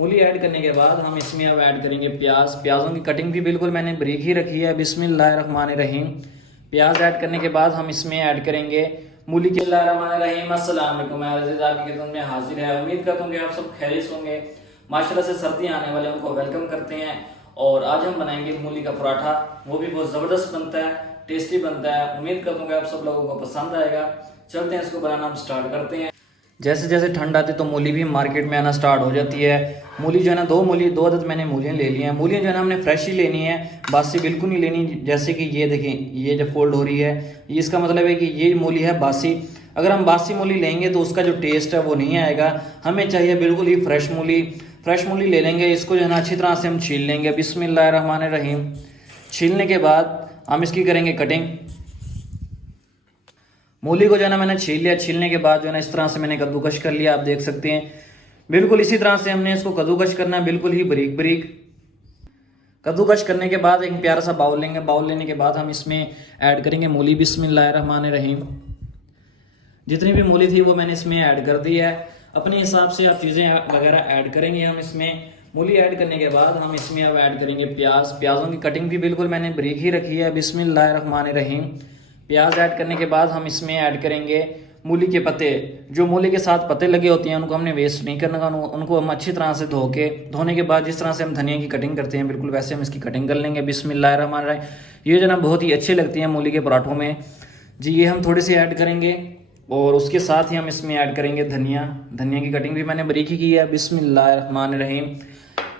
मूली ऐड करने के बाद हम इसमें अब ऐड करेंगे प्याज। प्याज़ों की कटिंग भी बिल्कुल मैंने बारीक ही रखी है। बिस्मिल्लाहिर्रहमानिर्रहीम। प्याज ऐड करने के बाद हम इसमें ऐड करेंगे मूली के। बिस्मिल्लाहिर्रहमानिर्रहीम। अस्सलाम वालेकुम अज़ीज़, आपकी खिदमत में हाजिर है। उम्मीद करता हूँ कि आप सब खैरियत होंगे। माशाल्लाह से सर्दी आने वाले उनको वेलकम करते हैं और आज हम बनाएंगे मूली का पराठा। वो भी बहुत ज़बरदस्त बनता है, टेस्टी बनता है। उम्मीद करता हूँ कि आप सब लोगों को पसंद आएगा। चलते हैं, इसको बनाना हम स्टार्ट करते हैं। जैसे जैसे ठंड आती है तो मूली भी मार्केट में आना स्टार्ट हो जाती है। मूली जो है ना, दो अदद मैंने मूलियाँ ले ली हैं। मूलियाँ जो है ना हमने फ्रेश ही लेनी है, बासी बिल्कुल नहीं लेनी। जैसे कि ये देखें, ये जब फोल्ड हो रही है, ये इसका मतलब है कि ये मूली है बासी। अगर हम बासी मूली लेंगे तो उसका जो टेस्ट है वो नहीं आएगा। हमें चाहिए बिल्कुल ही फ्रेश मूली। फ्रेश मूली ले लेंगे, इसको जो है ना अच्छी तरह से हम छील लेंगे। बिस्मिल्लाहिर्रहमानिर्रहीम। छीलने के बाद हम इसकी करेंगे कटिंग। मूली को जो है ना मैंने छील लिया। छीलने के बाद जो है ना इस तरह से मैंने कद्दूकश कर लिया। आप देख सकते हैं बिल्कुल इसी तरह से हमने इसको कद्दूकश करना है, बिल्कुल ही बारीक बारीक। कद्दूकश करने के बाद एक प्यारा सा बाउल लेंगे। बाउल लेने के बाद हम इसमें ऐड करेंगे मूली। बिस्मिल्लाहिर्रहमानिर्रहीम। जितनी भी मूली थी वो मैंने इसमें ऐड कर दी है। अपने हिसाब से आप चीज़ें वगैरह ऐड करेंगे। हम इसमें मूली ऐड करने के बाद हम इसमें अब ऐड करेंगे प्याज। प्याज़ों की कटिंग भी बिल्कुल मैंने बारीक ही रखी है। बिस्मिल्लाहिर्रहमानिर्रहीम। प्याज ऐड करने के बाद हम इसमें ऐड करेंगे मूली के पत्ते। जो मूली के साथ पत्ते लगे होते हैं उनको हमने वेस्ट नहीं करना। उनको हम अच्छी तरह से धोने के बाद जिस तरह से हम धनिया की कटिंग करते हैं बिल्कुल वैसे हम इसकी कटिंग कर लेंगे। बिस्मिल्लाहिर्रहमानिर्रहीम। ये जो ना बहुत ही अच्छी लगती हैं मूली के पराठों में जी। ये हम थोड़ी सी ऐड करेंगे और उसके साथ ही हम इसमें ऐड करेंगे धनिया। धनिया की कटिंग भी मैंने बारीक ही की है। बिस्मिल्लाहिर्रहमानिर्रहीम।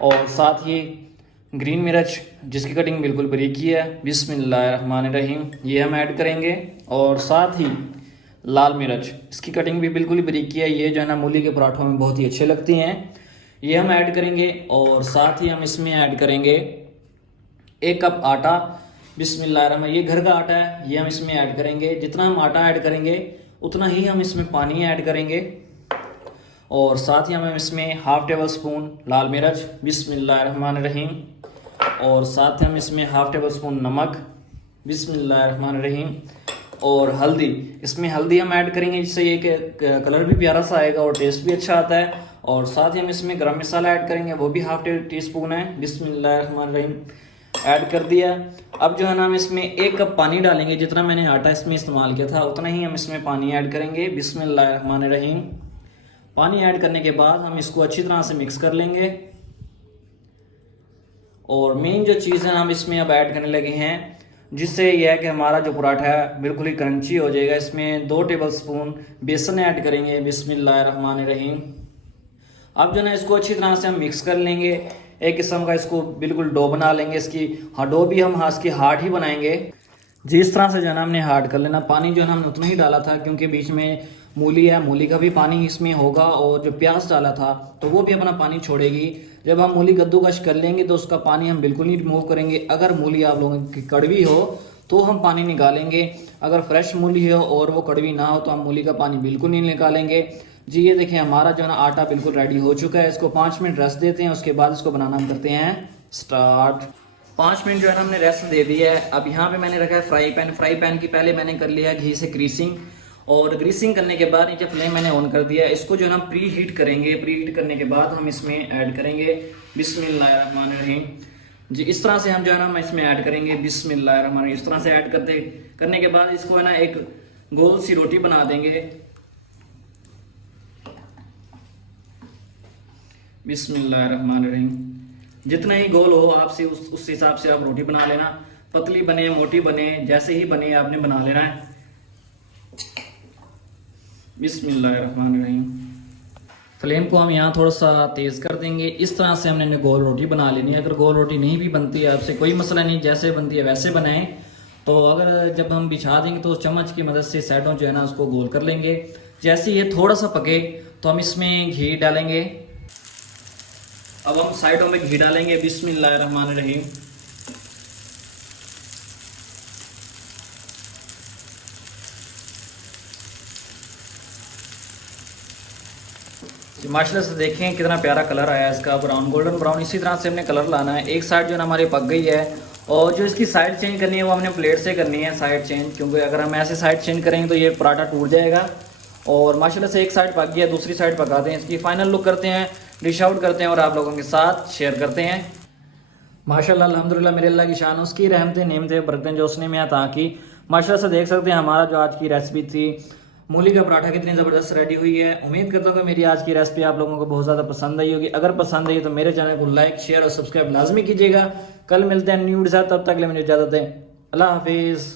और साथ ही ग्रीन मिर्च जिसकी कटिंग बिल्कुल बारीक की है। बिस्मिल्लाहिर्रहमानिर्रहीम। ये हम ऐड करेंगे और साथ ही लाल मिर्च, इसकी कटिंग भी बिल्कुल ही बारीक की है। ये जो है ना मूली के पराठों में बहुत ही अच्छे लगती हैं। ये हम ऐड करेंगे और साथ ही हम इसमें ऐड करेंगे 1 कप आटा। बिस्मिल्लाहिर्रहमानिर्रहीम। ये घर का आटा है, ये हम इसमें ऐड करेंगे। जितना हम आटा ऐड करेंगे उतना ही हम इसमें पानी ऐड करेंगे और साथ ही हम इसमें हाफ टेबल स्पून लाल मिर्च। बिस्मिल्लाहिर्रहमानिर्रहीम। और साथ ही हम इसमें हाफ टेबल स्पून नमक। बिस्मिल्लाहिर्रहमानिर्रहीम। और हल्दी, इसमें हल्दी हम ऐड करेंगे जिससे ये कलर भी प्यारा सा आएगा और टेस्ट भी अच्छा आता है। और साथ ही हम इसमें गरम मसाला ऐड करेंगे, वो भी हाफ टी स्पून है। बिस्मिल्लाहिर्रहमानिर्रहीम। ऐड कर दिया। अब जो है ना हम इसमें 1 कप पानी डालेंगे। जितना मैंने आटा इसमें इस्तेमाल किया था उतना ही हम इसमें पानी ऐड करेंगे। बिस्मिल्लाहिर्रहमानिर्रहीम। पानी ऐड करने के बाद हम इसको अच्छी तरह से मिक्स कर लेंगे। और मेन जो चीज़ है हम इसमें अब ऐड करने लगे हैं, जिससे यह है कि हमारा जो पराठा है बिल्कुल ही क्रंची हो जाएगा। इसमें 2 टेबल स्पून बेसन ऐड करेंगे। बिस्मिल्लाहिर्रहमानिर्रहीम। अब जो है इसको अच्छी तरह से हम मिक्स कर लेंगे। एक किस्म का इसको बिल्कुल डो बना लेंगे। इसकी डो भी हम इसकी हार्ड ही बनाएंगे। जिस तरह से जो है ना हमने हार्ड कर लेना। पानी जो है ना हमने उतना ही डाला था क्योंकि बीच में मूली है, मूली का भी पानी इसमें होगा और जो प्याज डाला था तो वो भी अपना पानी छोड़ेगी। जब हम मूली कद्दूकश कर लेंगे तो उसका पानी हम बिल्कुल नहीं रिमूव करेंगे। अगर मूली आप लोगों की कड़वी हो तो हम पानी निकालेंगे। अगर फ्रेश मूली हो और वो कड़वी ना हो तो हम मूली का पानी बिल्कुल नहीं निकालेंगे जी। ये देखिए हमारा जो है ना आटा बिल्कुल रेडी हो चुका है। इसको 5 मिनट रेस्ट देते हैं, उसके बाद इसको बनाना हम करते हैं स्टार्ट। 5 मिनट जो है ना हमने रेस्ट दे दिया है। अब यहाँ पे मैंने रखा है फ्राई पैन। फ्राई पैन की पहले मैंने कर लिया घी से ग्रीसिंग और ग्रीसिंग करने के बाद नीचे फ्लेम मैंने ऑन कर दिया। इसको जो है ना प्री हीट करेंगे। प्री हीट करने के बाद हम इसमें ऐड करेंगे बिस्मिल्लाहिर्रहमानिर्रहीम जी। इस तरह से हम जो है ना हम इसमें ऐड करेंगे बिस्मिल्लाहिर्रहमानिर्रहीम। इस तरह से ऐड करने के बाद इसको है ना एक गोल सी रोटी बना देंगे। बिस्मिल्लाहिर्रहमानिर्रहीम। जितना ही गोल हो आपसे उस हिसाब से आप रोटी बना लेना। पतली बने मोटी बने जैसे ही बने आपने बना लेना है। बिस्मिल्लाहिर्रहमानिर्रहीम। फ्लेम को हम यहाँ थोड़ा सा तेज़ कर देंगे। इस तरह से हमने गोल रोटी बना लेनी है। अगर गोल रोटी नहीं भी बनती है आपसे कोई मसला नहीं, जैसे बनती है वैसे बनाएं। तो अगर जब हम बिछा देंगे तो चम्मच की मदद से साइडों जो है ना उसको गोल कर लेंगे। जैसे ये थोड़ा सा पके तो हम इसमें घी डालेंगे। अब हम साइडों में घी डालेंगे। बिस्मिल्लाहिर्रहमानिर्रहीम। माशाल्लाह से देखें कितना प्यारा कलर आया है इसका, ब्राउन गोल्डन ब्राउन। इसी तरह से हमने कलर लाना है। एक साइड जो है ना हमारी पक गई है और जो इसकी साइड चेंज करनी है वो हमने प्लेट से करनी है साइड चेंज, क्योंकि अगर हम ऐसे साइड चेंज करेंगे तो ये पराठा टूट जाएगा और माशाल्लाह से एक साइड पक गया, दूसरी साइड पकाते हैं, इसकी फाइनल लुक करते हैं, डिश आउट करते हैं और आप लोगों के साथ शेयर करते हैं। माशाल्लाह अल्हम्दुलिल्लाह मेरे अल्लाह की शान, उसकी रहमतें नेमतें बरकतें जो उसने में अता की। माशाल्लाह से देख सकते हैं हमारा जो आज की रेसिपी थी मूली का पराठा कितनी ज़बरदस्त रेडी हुई है। उम्मीद करता हूँ कि मेरी आज की रेसिपी आप लोगों को बहुत ज़्यादा पसंद आई होगी। अगर पसंद आई तो मेरे चैनल को लाइक शेयर और सब्सक्राइब लाजमी कीजिएगा। कल मिलते हैं न्यू के साथ, तब तक के लिए मुझे इजाज़त दें। अल्लाह हाफिज़।